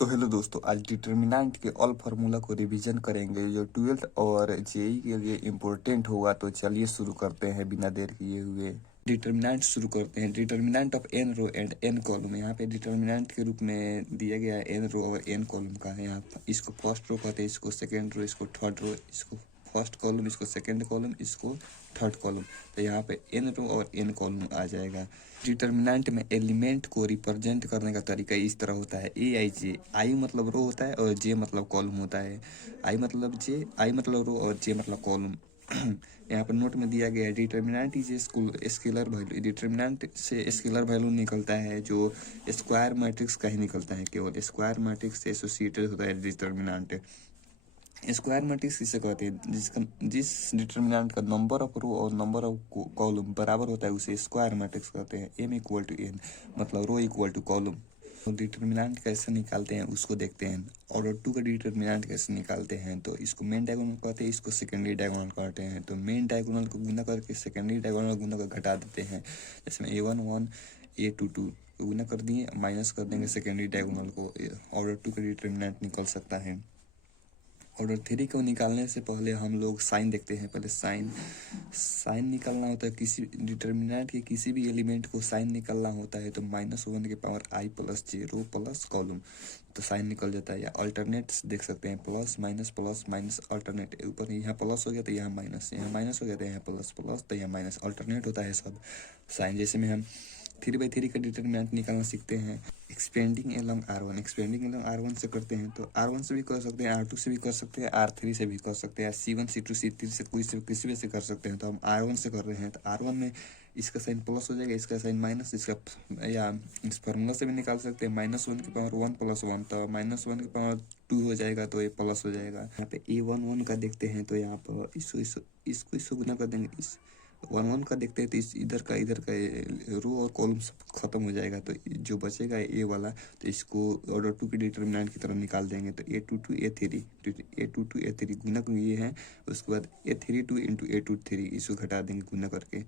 तो हेलो दोस्तों, आज डिटर्मिनेंट के ऑल फार्मूला को रिवीजन करेंगे जो 12th और जेई के लिए इम्पोर्टेंट होगा। तो चलिए शुरू करते हैं बिना देर किए हुए। डिटर्मिनेंट शुरू करते हैं। Determinant of n row and n column. यहाँ पे डिटर्मिनेंट के रूप में दिया गया है एन रो और एन कॉलम का है। यहाँ इसको फर्स्ट रो कहते हैं, इसको सेकेंड रो, इसको थर्ड रो, इसको फर्स्ट कॉलम, इसको सेकेंड कॉलम, इसको थर्ड कॉलम। तो यहाँ पे एन रो और एन कॉलम आ जाएगा। डिटर्मिनेंट में एलिमेंट को रिप्रेजेंट करने का तरीका इस तरह होता है। ए आई जे, आई मतलब रो होता है और जे मतलब कॉलम होता है। आई मतलब जे, आई मतलब रो और जे मतलब कॉलम। यहाँ पर नोट में दिया गया है determinant is scalar value. Determinant से स्केलर वैल्यू निकलता है जो स्क्वायर मैट्रिक्स का ही निकलता है, केवल स्क्वायर मैट्रिक्स से एसोसिएटेड होता है डिटर्मिनेंट। स्क्वायर मैट्रिक्स किसे कहते हैं? जिस डिटर्मिनेंट का नंबर ऑफ रो और नंबर ऑफ कॉलम बराबर होता है उसे स्क्वायर मैट्रिक्स कहते हैं। एम इक्वल टू एन मतलब रो इक्वल टू कॉलम। तो डिटर्मिनेंट कैसे निकालते हैं उसको देखते हैं। ऑर्डर 2 का डिटर्मिनेंट कैसे निकालते हैं? तो इसको मेन डायगोनल कहते हैं, इसको सेकेंडरी डायगोनल कहते हैं। तो मेन डायगोनल को गुना करके सेकेंडरी डायगोनल गुना कर घटा देते हैं। जैसे में A1 1 A2 2 गुना कर दिए, माइनस कर देंगे सेकेंडरी डायगोनल को। ऑर्डर 2 का डिटर्मिनेंट निकल सकता है। ऑर्डर 3 को निकालने से पहले हम लोग साइन देखते हैं। पहले साइन निकालना होता है। किसी डिटर्मिनेंट के किसी भी एलिमेंट को साइन निकालना होता है तो -1 के पावर आई प्लस जे, रो प्लस कॉलम, तो साइन निकल जाता है। या अल्टरनेट देख सकते हैं, प्लस माइनस अल्टरनेट। ऊपर यहाँ प्लस हो गया तो यहाँ माइनस, यहाँ माइनस हो गया तो यहाँ प्लस तो यहाँ माइनस, अल्टरनेट होता है सब साइन। जैसे में हम 3/3 का डिटर्मिनेंट निकालना सीखते हैं। Expanding along R1, expanding along R1 से करते हैं तो R1 से भी कर सकते हैं, R2 से भी कर सकते हैं, R3 से भी कर सकते हैं, C1 C2 C3 से किसी भी से कर सकते हैं। तो हम R1 से कर रहे हैं तो R1 में इसका साइन प्लस हो जाएगा, इसका साइन माइनस, इसका या इस फार्मूला से भी निकाल सकते हैं। -1 की पावर 1 + 1 तो -1 की पावर 2 हो जाएगा, तो ये प्लस हो जाएगा। यहाँ पे A11 का देखते हैं तो यहाँ पर इसको गुना कर देंगे। इस 1 का देखते हैं तो इधर का रो और कॉलम सब खत्म हो जाएगा। तो जो बचेगा ए वाला, तो इसको ऑर्डर 2 के डिटर्मिनेंट की तरह निकाल देंगे। तो A2 A3 गुना ये है। उसके बाद A32 इंटू A23 इसको घटा देंगे गुना करके।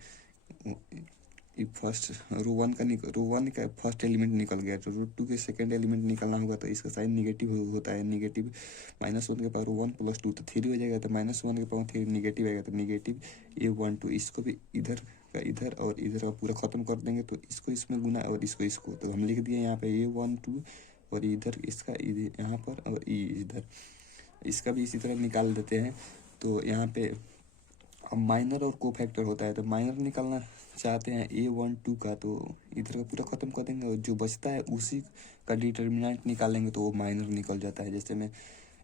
फर्स्ट रो वन का फर्स्ट एलिमेंट निकल गया। तो रो 2 के सेकेंड एलिमेंट निकलना होगा तो इसका साइन निगेटिव होता है। निगेटिव -1 के पावर 1 + 2 तो 3 हो जाएगा। तो -1 के पावर 3 निगेटिव आएगा तो निगेटिव A12। इसको भी इधर और इधर का पूरा खत्म कर देंगे। तो इसको इसमें गुना और इसको तो हम लिख दिए यहाँ पे A12 और इधर इसका यहाँ पर और इधर इसका भी इसी तरह निकाल देते हैं। तो यहाँ पे अब माइनर और कोफैक्टर होता है तो माइनर निकालना चाहते हैं A12 का, तो इधर का पूरा खत्म कर देंगे और जो बचता है उसी का डिटर्मिनेंट निकालेंगे तो वो माइनर निकल जाता है। जैसे में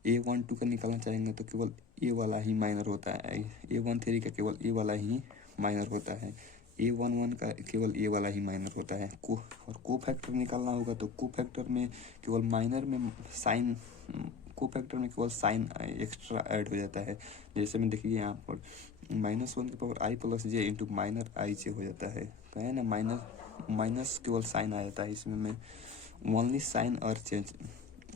A12 का निकालना चाहेंगे तो केवल ए वाला ही माइनर होता है। A13 का केवल ए वाला ही माइनर होता है। A11 का केवल ए वाला ही माइनर होता है। कोफैक्टर निकालना होगा तो कोफैक्टर में केवल माइनर में साइन, कोफैक्टर में केवल साइन एक्स्ट्रा ऐड हो जाता है। जैसे में देखिए यहाँ पर -1 की पावर आई प्लस जे इंटू माइनर आई जे हो जाता है। तो है ना, माइनस केवल साइन आ जाता है इसमें में ओनली साइन और चेंज।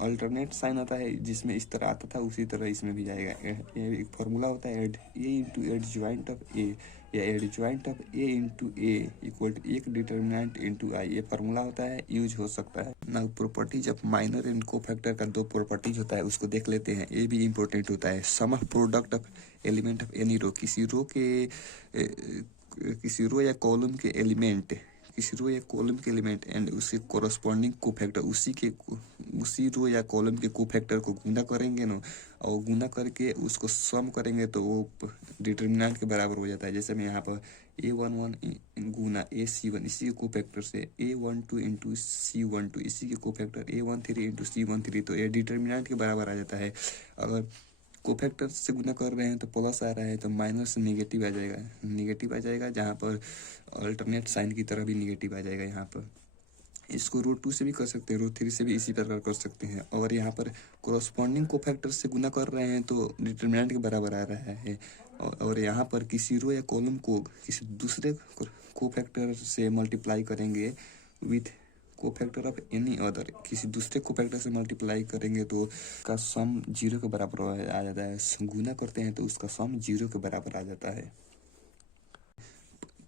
अल्टरनेट साइन आता है जिसमें इस तरह आता था उसी तरह इसमें भी जाएगा। ये एक फार्मूला होता है ad A into adjoint of A या adjoint of A into A equal to एक डिटर्मिनेंट इंटू आई। ये फार्मूला होता है, यूज हो सकता है ना। Properties of minor and cofactor का 2 प्रॉपर्टीज होता है, उसको देख लेते हैं। ये भी इंपॉर्टेंट होता है। Sum of product of element of any row, किसी रो या कॉलम के एलिमेंट, किसी रो या कॉलम के एलिमेंट एंड उसके कोरस्पॉन्डिंग कोफैक्टर, उसी रो या कॉलम के कोफैक्टर को गुना करेंगे ना, और गुना करके उसको सम करेंगे तो वो डिटर्मिनेंट के बराबर हो जाता है। जैसे मैं यहाँ पर A11 गुना AC1 इसी के कोफैक्टर से, A12 इंटू C12 इसी के कोफैक्टर, A13 इंटू C13, तो ये डिटर्मिनेंट के बराबर आ जाता है। अगर कोफैक्टर से गुना कर रहे हैं तो प्लस आ रहा है तो माइनस निगेटिव आ जाएगा, जहाँ पर अल्टरनेट साइन की तरह भी निगेटिव आ जाएगा। यहाँ पर इसको रो 2 से भी कर सकते हैं, रो 3 से भी इसी प्रकार कर सकते हैं। और यहाँ पर कोरस्पॉन्डिंग कोफैक्टर से गुना कर रहे हैं तो डिटर्मिनेंट के बराबर आ रहा है। और यहाँ पर किसी रो या कॉलम को किसी दूसरे कोफैक्टर से मल्टीप्लाई करेंगे with cofactor of any other, किसी दूसरे कोफैक्टर से मल्टीप्लाई करेंगे तो उसका सम 0 के बराबर आ जाता है। गुना करते हैं तो उसका सम 0 के बराबर आ जाता है।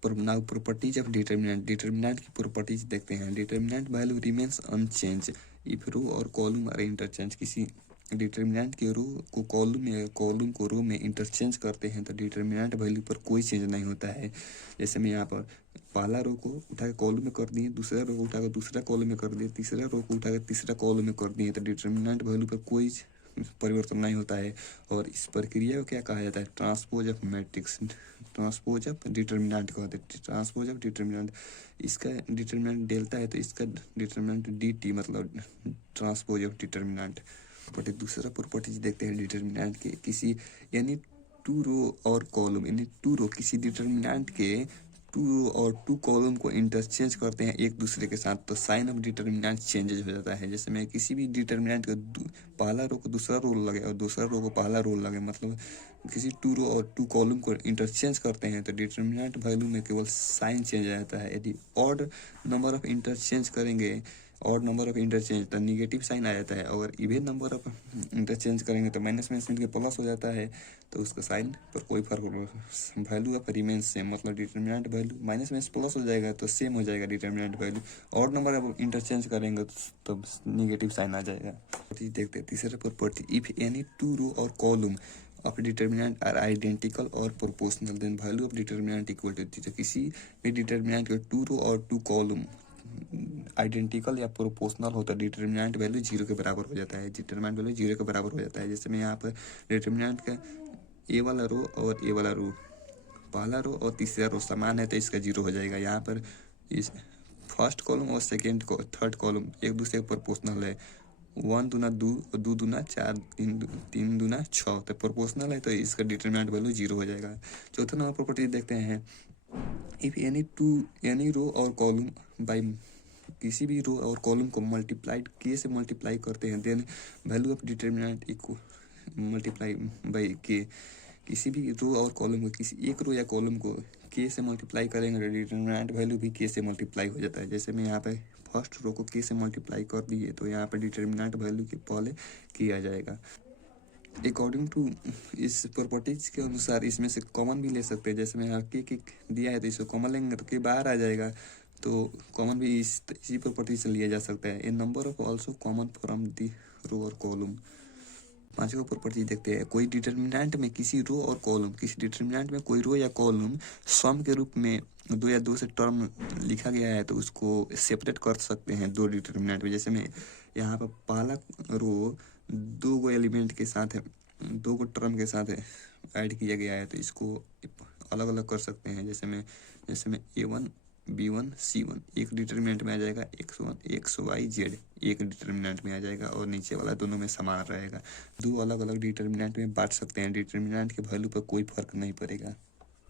नाउ प्रॉपर्टीज ऑफ डिटर्मिनेंट की प्रॉपर्टीज देखते हैं। Determinant value remains unchange, if row और कॉलम आर इंटरचेंज, किसी डिटर्मिनेंट के रो को कॉलम या कॉलम को रो में इंटरचेंज करते हैं तो डिटर्मिनेंट वैल्यू पर कोई चेंज नहीं होता है। जैसे मैं यहाँ पर पहला रो को उठा के कॉलम में कर दिए, दूसरा रो को उठा कर दूसरा कॉलम में कर दिए, तीसरा रो को उठा कर तीसरा कॉलम में कर दिए, तो डिटर्मिनेंट वैल्यू पर कोई परिवर्तन नहीं होता है। और इस प्रक्रिया को क्या कहा जाता है? Transpose of matrix, transpose of determinant कहते हैं, ट्रांसपोज ऑफ डिटर्मिनेंट। इसका डिटर्मिनेंट डेल्टा है तो इसका डिटर्मिनेंट डी टी, मतलब ट्रांसपोज ऑफ डिटर्मिनेंट। प्रॉपर्टी, दूसरा प्रॉपर्टीज देखते हैं डिटर्मिनेंट के, किसी यानी टू रो और कॉलम, यानी टू रो किसी डिटर्मिनेंट के टू रो और टू कॉलम को इंटरचेंज करते हैं एक दूसरे के साथ, तो साइन ऑफ डिटर्मिनेंट चेंजेज हो जाता है। जैसे मैं किसी भी डिटर्मिनेंट का पहला रो को दूसरा रो लगे और दूसरा रो को पहला रो लगे, मतलब किसी टू रो और टू कॉलम को इंटरचेंज करते हैं तो डिटर्मिनेंट वैल्यू में केवल साइन चेंज आ जाता है। यदि ऑड नंबर ऑफ इंटरचेंज करेंगे, ऑड नंबर ऑफ इंटरचेंज तो निगेटिव साइन आ जाता है, और इवन नंबर ऑफ इंटरचेंज करेंगे तो माइनस माइनस मिलकर प्लस हो जाता है, तो उसका साइन पर कोई फर्क वैल्यू ऑफ रिमेन्स सेम, मतलब determinant value minus minus plus हो जाएगा तो सेम हो जाएगा determinant value. Odd number of interchange करेंगे तो निगेटिव साइन आ जाएगा। देखते हैं तीसरा property, if any two row और column of determinant are identical और proportional then value of determinant equal to theta. किसी भी डिटर्मिनेंट के टू रो और टू कॉलम आइडेंटिकल या प्रोपोर्शनल होता है, डिटर्मिनेंट वैल्यू जीरो के बराबर हो जाता है, डिटर्मिनेंट वैल्यू जीरो के बराबर हो जाता है। जैसे मैं यहाँ पर डिटर्मिनेंट का ए वाला रो और ए वाला रो, पहला रो और तीसरा रो समान है तो इसका जीरो हो जाएगा। यहाँ पर इस फर्स्ट कॉलम और सेकेंड को थर्ड कॉलम एक दूसरे के प्रोपोर्शनल है, 1 दूना 2, 2 दूना 4, 3 दूना 6, तो प्रोपोर्शनल है तो इसका डिटर्मिनेंट वैल्यू जीरो हो जाएगा। चौथा नंबर प्रॉपर्टी देखते हैं, इफ एनी रो और कॉलम बाई, किसी भी रो और कॉलम को मल्टीप्लाइड के से मल्टीप्लाई करते हैं then value of determinant equal multiply by के। किसी भी रो और कॉलम को, किसी एक रो या कॉलम को के से मल्टीप्लाई करेंगे तो डिटर्मिनेंट वैल्यू भी के से मल्टीप्लाई हो जाता है। जैसे मैं यहाँ पे फर्स्ट रो को के से मल्टीप्लाई कर दिए तो यहाँ पे डिटर्मिनेंट वैल्यू के पहले किया जाएगा। अकॉर्डिंग टू इस प्रॉपर्टीज के अनुसार इसमें से कॉमन भी ले सकते हैं। जैसे मैं यहाँ के दिया है तो इसको कॉमन लेंगे तो के बाहर आ जाएगा, तो कॉमन भी इसी प्रॉपर्टी से लिया जा सकता है। A number of also common from the row और कॉलम। पांचवा प्रॉपर्टी देखते हैं, कोई डिटर्मिनेंट में किसी रो और कॉलम, किसी डिटर्मिनेंट में कोई रो या कॉलम सम के रूप में दो या दो से टर्म लिखा गया है तो उसको सेपरेट कर सकते हैं दो डिटर्मिनेंट में। जैसे मैं यहाँ पर पहला रो दो गो एलिमेंट के साथ है, दो गो टर्म के साथ ऐड किया गया है तो इसको अलग अलग कर सकते हैं। जैसे में A1 B1 C1 एक डिटर्मिनेंट में आ जाएगा, एक्स वाई जेड एक डिटर्मिनेंट में आ जाएगा और नीचे वाला दोनों में समान रहेगा। दो अलग अलग डिटर्मिनेंट में बांट सकते हैं, डिटर्मिनेंट के वैल्यू पर कोई फर्क नहीं पड़ेगा।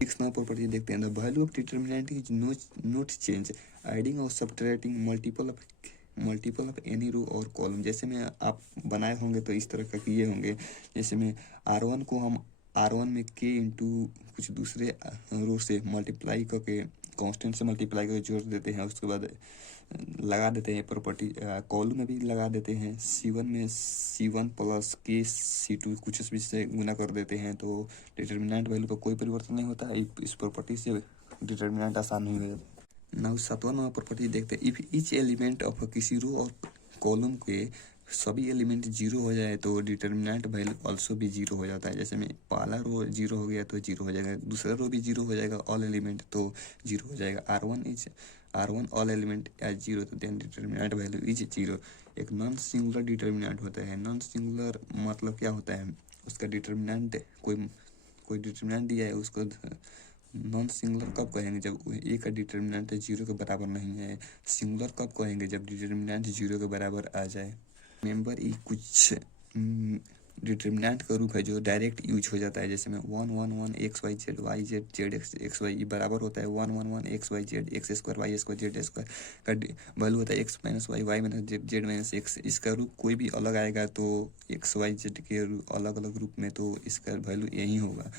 सिक्स नंबर प्रॉपर्टी देखते हैं, the value of determinant is not change adding और subtracting multiple of any row और कॉलम। जैसे में आप बनाए होंगे तो इस तरह का किए होंगे। जैसे में R1 को हम R1 में के इंटू कुछ दूसरे रो से मल्टीप्लाई करके, कांस्टेंट से मल्टीप्लाई करके जोड़ देते हैं, उसके बाद लगा देते हैं प्रॉपर्टी, कॉलम में भी लगा देते हैं। C1 में C1 प्लस के C2 कुछ भी से गुना कर देते हैं तो डिटर्मिनेंट वैल्यू पर कोई परिवर्तन नहीं होता है। इस प्रॉपर्टी से डिटर्मिनेंट आसान ही हो जाता है। नाउ सातवां नंबर प्रॉपर्टी देखते हैं, इफ ईच एलिमेंट ऑफ किसी रो और कॉलम के सभी एलिमेंट जीरो हो जाए तो डिटर्मिनेंट वैल्यू ऑल्सो भी जीरो हो जाता है। जैसे में पहला रो जीरो हो गया तो जीरो हो जाएगा, दूसरा रो भी जीरो हो जाएगा, ऑल एलिमेंट तो जीरो हो जाएगा। R1 all element as zero तो then determinant value is zero. एक नॉन सिंगुलर डिटर्मिनेंट होता है। नॉन सिंगुलर मतलब क्या होता है, उसका डिटर्मिनेंट कोई डिटर्मिनेंट दिया है उसको नॉन सिंगुलर कब कहेंगे, जब ए का डिटर्मिनेंट जीरो के बराबर नहीं है। सिंगुलर कब कहेंगे, जब डिटर्मिनेंट जीरो के बराबर आ जाए। मेंबर ई कुछ डिटर्मिनेंट का रूप है जो डायरेक्ट यूज हो जाता है। जैसे में 1 1 1 x y z y z z x y बराबर होता है 1 1 1 x y z x square y square z square का वैल्यू होता है x minus y y minus z z minus x. इसका रूप कोई भी अलग आएगा तो एक्स वाई जेड के अलग अलग रूप में तो इसका वैल्यू यही होगा।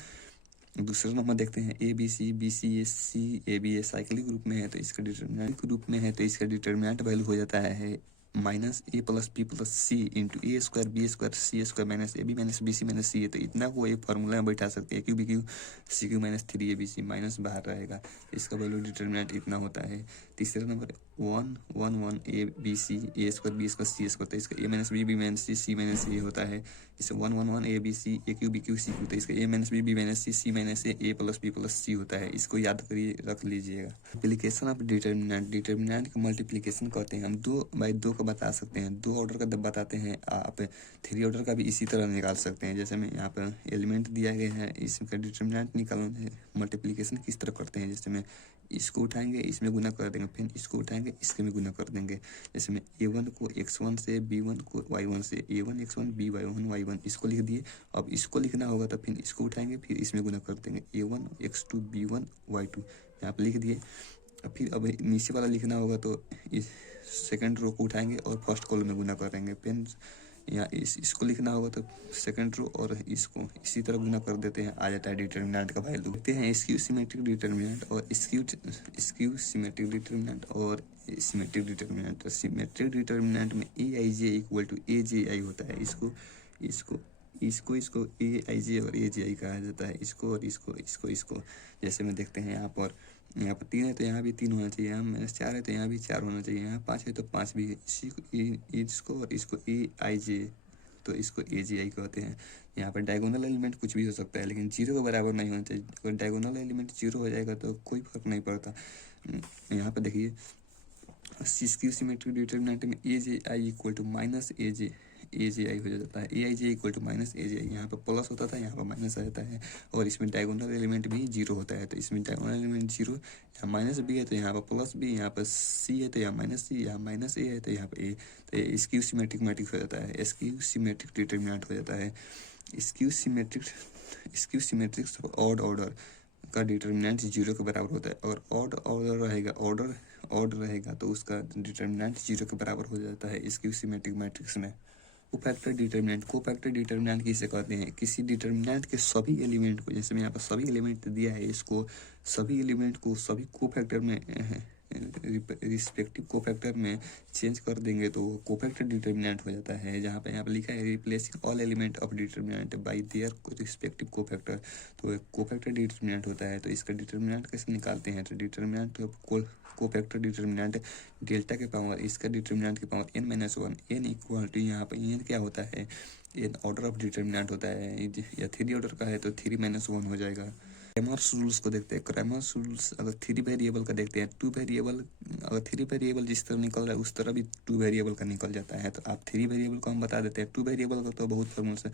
दूसरा नंबर देखते हैं, a b c a c a b a cyclic group में है तो इसका डिटर्मिनेंट ग्रुप में है तो इसका डिटर्मिनेंट वैल्यू हो जाता है minus a plus b plus c into a square b square c square minus a b minus b c minus c है, तो इतना को एक फार्मूला में बैठा सकते हैं, cube b cube c cube minus 3 ABC minus बाहर रहेगा, इसका वैल्यू डिटर्मिनेंट इतना होता है। तीसरा number 1 1 1 a b c a square b square c square, तो इसका a minus b minus c minus a होता है। इसे 1 1 1 a b c a cube b cube c cube, तो इसका a minus b minus c minus a plus b plus सी होता है। इसको याद करिए, रख लीजिएगा। मल्टीप्लिकेशन ऑफ डिटर्मिनेंट, डिटर्मिनेंट का मल्टीप्लिकेशन कहते हैं। हम 2/2 का बता सकते हैं, 2 ऑर्डर का बताते हैं। आप 3 ऑर्डर का भी इसी तरह निकाल सकते हैं। जैसे मैं यहाँ पर एलिमेंट दिया गया है, इसका डिटर्मिनेंट निकालना है। मल्टीप्लिकेशन किस तरह करते हैं, जैसे मैं इसको उठाएंगे इसमें गुना कर देंगे, फिर इसको उठाएंगे इसके में गुना कर देंगे। जैसे मैं a1 को x1 से b1 को y1 से a1 x1 b y1 y1 इसको लिख दिए। अब इसको लिखना होगा तो फिर इसको उठाएंगे फिर इसमें गुना कर देंगे, a1 x2 b1 y2 यहाँ पर लिख दिए। अब नीचे वाला लिखना होगा तो इस सेकंड रो को उठाएंगे और फर्स्ट कॉलम में गुना करेंगे। फिर यहाँ इसको लिखना होगा तो सेकंड रो और इसको इसी तरह गुना कर देते हैं, आ जाता है डिटर्मिनेंट का वैल्यू। देखते हैं स्क्यू सिमेट्रिक डिटर्मिनेंट और स्क्यू सिमेट्रिक डिटर्मिनेंट और सिमेट्रिक डिटर्मिनेंट। तो सिमेट्रिक डिटर्मिनेंट में ए आई जे इक्वल टू ए जे आई होता है। इसको ए आई जे और ए जे आई कहा जाता है। इसको और इसको जैसे में देखते हैं यहाँ पर 3 है तो यहाँ भी 3 होना चाहिए, यहाँ -4 है तो यहाँ भी 4 होना चाहिए, यहाँ 5 है तो 5 भी है। इसको और इसको ए आई जे, तो इसको ए जे आई कहते हैं। यहाँ पर डायगोनल एलिमेंट कुछ भी हो सकता है, लेकिन 0 के बराबर नहीं होना चाहिए। अगर डायगोनल एलिमेंट 0 हो जाएगा तो कोई फर्क नहीं पड़ता। यहाँ पर देखिए स्क्यू सिमेट्रिक डिटर्मिनेंट में ए जे आई इक्वल टू माइनस ए जे आई हो जाता है। ए आई जे इक्वल टू माइनस ए जे आई, यहाँ पर प्लस होता था यहाँ पर माइनस आ जाता है। और इसमें डायगोनल एलिमेंट भी 0 होता है, तो इसमें डायगोनल एलिमेंट 0, यहाँ माइनस बी है तो यहाँ पर प्लस बी, यहाँ पर सी है तो यहाँ माइनस सी, यहाँ माइनस ए है तो यहाँ पर ए, तो स्क्यू सिमेट्रिक मैट्रिक्स हो जाता है, स्क्यू सिमेट्रिक डिटर्मिनेंट हो जाता है। स्क्यू सिमेट्रिक्स ऑड ऑर्डर का डिटर्मिनेंट 0 के बराबर होता है। अगर ऑर्डर रहेगा तो उसका डिटर्मिनेंट 0 के बराबर हो जाता है स्क्यू सिमेट्रिक मैट्रिक्स में। कोफैक्टर डिटर्मिनेंट किसे कहते हैं, किसी डिटर्मिनेंट के सभी एलिमेंट को, जैसे मैं यहाँ पर सभी एलिमेंट दिया है, इसको सभी एलिमेंट को सभी कोफैक्टर में रिस्पेक्टिव कोफैक्टर में चेंज कर देंगे तो कोफैक्टर डिटर्मिनेंट हो जाता है। जहाँ पे यहाँ पे लिखा है replacing all element of determinant bye their respective cofactor, तो एक कोफैक्टर डिटर्मिनेंट होता है। तो इसका डिटर्मिनेंट कैसे निकालते हैं, तो डिटर्मिनेंट कोफैक्टर डिटर्मिनेंट डेल्टा के पावर, इसका डिटर्मिनेंट के power n-1, n equal to यहाँ पर n क्या होता है, n ऑर्डर ऑफ डिटर्मिनेंट होता है, या 3 ऑर्डर का है तो 3-1 हो जाएगा। क्रैमर्स रूल्स को देखते हैं। क्रैमर्स रूल्स अगर 3 वेरिएबल का देखते हैं, 2 वेरिएबल, अगर 3 वेरिएबल जिस तरह निकल रहा है उस तरह भी 2 वेरिएबल का निकल जाता है। तो आप 3 वेरिएबल को हम बता देते हैं। 2 वेरिएबल का तो बहुत फॉर्मूला है।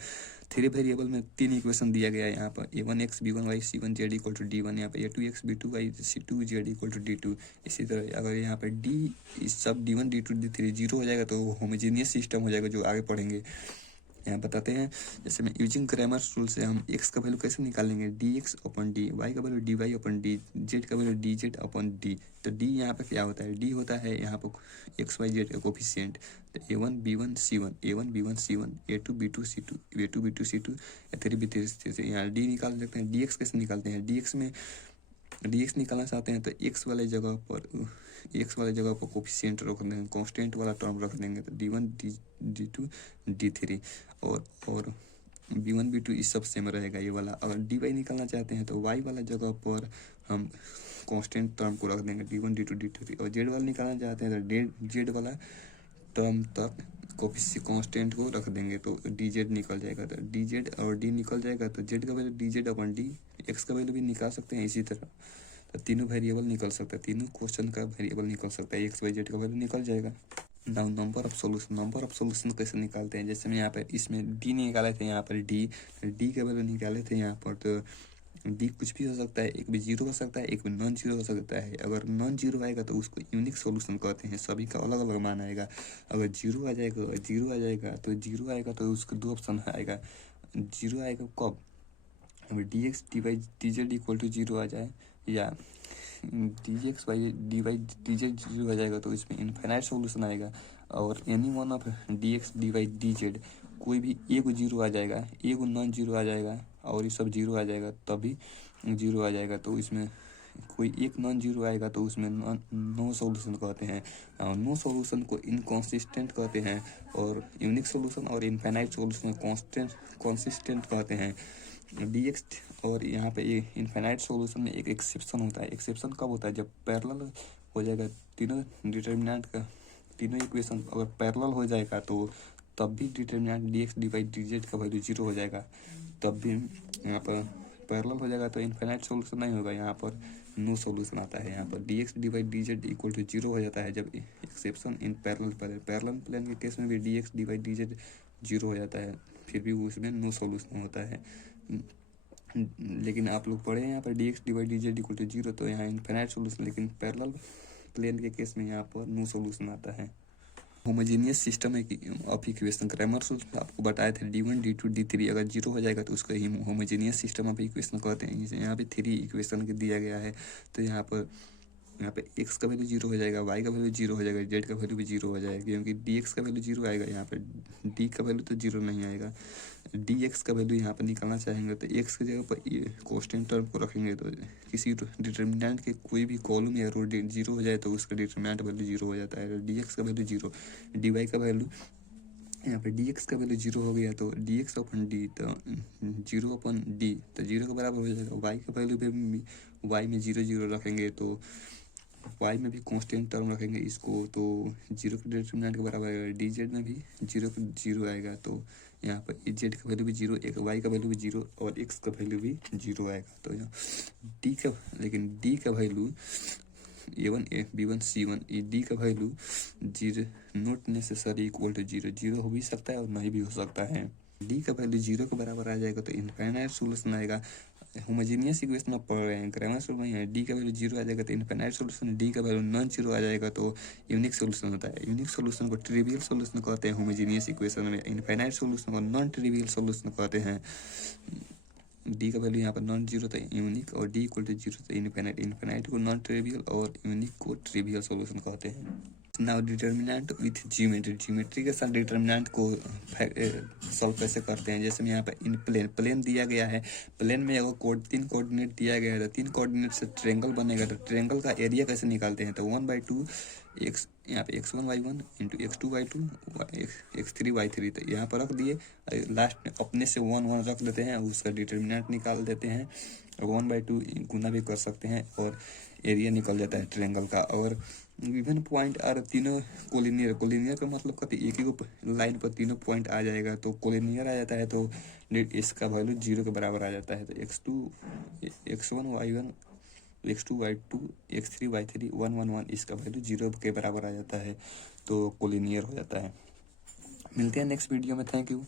3 वेरिएबल में 3 इक्वेशन दिया गया है यहाँ पर, a1x b1y c1 z equal to d1, यहाँ पर a2x b2y c2 z equal to d2। इसी तरह अगर यहाँ पर d सब d1 d2 d3 0 हो जाएगा तो होमोजीनियस सिस्टम हो जाएगा, जो आगे पढ़ेंगे। यहाँ बताते हैं, जैसे मैं यूजिंग क्रैमर्स रूल से हम x का वैल्यू कैसे निकालेंगे, dx अपन d, y का वैल्यू dy अपन d, z का वैल्यू dz अपन d। तो d यहाँ पे क्या होता है, d होता है यहाँ पर x y z का कोफिशिएंट। तो a1 b1 c1 a2 b2 c2 a2 b2 c2 a3 b3 c3, यहाँ d निकाल सकते हैं। dx कैसे निकालते हैं, dx निकालना चाहते हैं तो x वाले जगह पर कोफिशिएंट रख देंगे, कांस्टेंट वाला टर्म रख देंगे, तो d1 d2 d3 और b1 b2 इस सब सेम रहेगा ये वाला। अगर dy निकालना चाहते हैं तो y वाला जगह पर हम कांस्टेंट टर्म को रख देंगे, d1 d2 d3। और z वाला निकालना चाहते हैं तो z वाला टर्म तक कांस्टेंट को रख देंगे, तो dz निकल जाएगा। तो dz और d निकल जाएगा तो z का वैल्यू dz अपन d, x का वैल्यू भी निकाल सकते हैं इसी तरह। तो तीनों वेरिएबल निकल सकता है, तीनों क्वेश्चन का वेरिएबल निकल सकता है, x y z का वैल्यू निकल जाएगा। नाउ नंबर ऑफ सॉल्यूशन कैसे निकालते हैं, जैसे मैं यहाँ पर इसमें d निकाले थे, यहाँ पर d का वैल्यू निकाले थे यहाँ पर, तो d कुछ भी हो सकता है, एक भी 0 हो सकता है, एक भी नॉन 0 हो सकता है। अगर नॉन 0 आएगा तो उसको यूनिक सॉल्यूशन कहते हैं, सभी का अलग अलग मान आएगा। अगर 0 आ जाएगा तो उसके 2 ऑप्शन आएगा। 0 आएगा कब, अगर dx dy dz equal to 0 आ जाए, या dx by dy dz 0 हो जाएगा तो इसमें इनफाइनाइट सॉल्यूशन आएगा। और any one of dx dy dz कोई भी एक 0 आ जाएगा, एक नॉन 0 आ जाएगा और ये सब 0 आ जाएगा, तभी 0 आ जाएगा, तो इसमें कोई एक नॉन जीरो आएगा तो उसमें नो सॉल्यूशन कहते हैं। नो सॉल्यूशन को इनकॉन्सिस्टेंट कहते हैं, और यूनिक सॉल्यूशन और इनफाइनाइट सॉल्यूशन कॉन्सिस्टेंट कहते हैं। डीएक्स और यहाँ पे ये इनफाइनाइट सॉल्यूशन में एक एक्सेप्शन होता है। एक्सेप्शन कब होता है? जब पैरेलल हो जाएगा तीनों डिटर्मिनेंट का, तीनों इक्वेशन अगर पैरेलल हो जाएगा तो तब भी डिटर्मिनेंट dx dy dz का वैल्यू जीरो हो जाएगा। तब भी यहाँ पर पैरेलल हो जाएगा तो इनफाइनाइट सॉल्यूशन नहीं होगा, यहाँ पर नो सॉल्यूशन आता है। यहाँ पर dx dy dz equal to zero हो जाता है जब एक्सेप्शन इन पैरेलल पैरेलल प्लेन के केस में भी dx dy dz जीरो हो जाता है, फिर भी उसमें नो सॉल्यूशन होता है। लेकिन आप लोग पढ़े हैं यहाँ पर dx dy dz equal to zero, तो यहाँ इनफाइनाइट सॉल्यूशन, लेकिन पैरेलल प्लेन के केस में यहाँ पर नो सॉल्यूशन आता है। Homogeneous system of equation, Cramer rule आपको बताए थे d1 d2 d3 अगर जीरो हो जाएगा तो उसको ही होमोजीनियस सिस्टम ऑफ इक्वेशन कहते हैं। यहाँ पे 3 इक्वेशन के दिया गया है, तो यहाँ पे x का वैल्यू जीरो हो जाएगा, y का वैल्यू जीरो हो जाएगा, z का वैल्यू भी जीरो हो जाएगा, क्योंकि dx का वैल्यू जीरो आएगा, यहाँ पे d का वैल्यू तो जीरो नहीं आएगा। dx का वैल्यू यहाँ पर निकालना चाहेंगे तो x की जगह पर कांस्टेंट टर्म को रखेंगे, तो किसी डिटर्मिनेंट के कोई भी कॉलम या रो जीरो हो जाए तो उसका डिटर्मिनेंट वैल्यू जीरो हो जाता है। dx का वैल्यू जीरो, dy का वैल्यू, यहाँ पे dx का वैल्यू जीरो हो गया तो dx अपन d, तो जीरो अपन d तो जीरो के बराबर हो जाएगा। y का वैल्यू भी y में जीरो जीरो रखेंगे तो y में भी कांस्टेंट टर्म रखेंगे इसको, तो जीरो के डिटर्मिनेंट के बराबर आएगा। dz में भी जीरो का जीरो आएगा, तो यहाँ पर z का वैल्यू भी जीरो, एक y का वैल्यू भी जीरो और x का वैल्यू भी जीरो आएगा। तो यहाँ d का, लेकिन d का value a1 b1 c1 d का value zero not necessary equal to zero, zero हो भी सकता है और नहीं भी हो सकता है। d का वैल्यू जीरो के बराबर आ जाएगा तो इनफाइनाइट सॉल्यूशन आएगा। होमोजीनियस इक्वेशन में पढ़ रहे हैं, क्रैमर रूल में है, d का वैल्यू जीरो आ जाएगा तो इनफाइनाइट सॉल्यूशन, d का वैल्यू नॉन जीरो आ जाएगा तो यूनिक सॉल्यूशन होता है। यूनिक सॉल्यूशन को ट्रिवियल सॉल्यूशन कहते हैं होमोजीनियस इक्वेशन में, इनफाइनाइट सॉल्यूशन को नॉन ट्रिवियल सॉल्यूशन कहते हैं। d का वैल्यू यहाँ पर नॉन जीरो तो यूनिक, और d इक्वल टू जीरो तो इनफाइनाइट, इनफाइनाइट को नॉन ट्रिवियल और यूनिक को ट्रिवियल सॉल्यूशन कहते हैं। Now determinant with geometry, geometry के साथ डिटर्मिनेंट को सॉल्व कैसे करते हैं? जैसे मैं यहाँ पे इन प्लेन दिया गया है, प्लेन में अगर 3 कोऑर्डिनेट दिया गया है तो 3 कोऑर्डिनेट से ट्रायंगल बनेगा, तो ट्रायंगल का एरिया कैसे निकालते हैं? तो 1/2 एक्स, यहाँ पे x1 y1 into x2 y2 x3 y3, तो यहाँ पर रख दिए, लास्ट में अपने से 1 1 रख देते हैं, उसका डिटर्मिनेंट निकाल देते हैं, 1/2 गुना भी कर सकते हैं और एरिया निकल जाता है ट्रायंगल का। और विभिन्न पॉइंट और तीनों कोलिनियर, कोलिनियर का मतलब कहते एक ही लाइन पर तीनों पॉइंट आ जाएगा तो कोलिनियर आ जाता है, तो इसका वैल्यू जीरो के बराबर आ जाता है। तो x1 y1 x2 y2 x3 y3 1 1 1 इसका वैल्यू जीरो के बराबर आ जाता है, तो कोलिनियर हो जाता है। मिलते हैं नेक्स्ट वीडियो में, थैंक यू।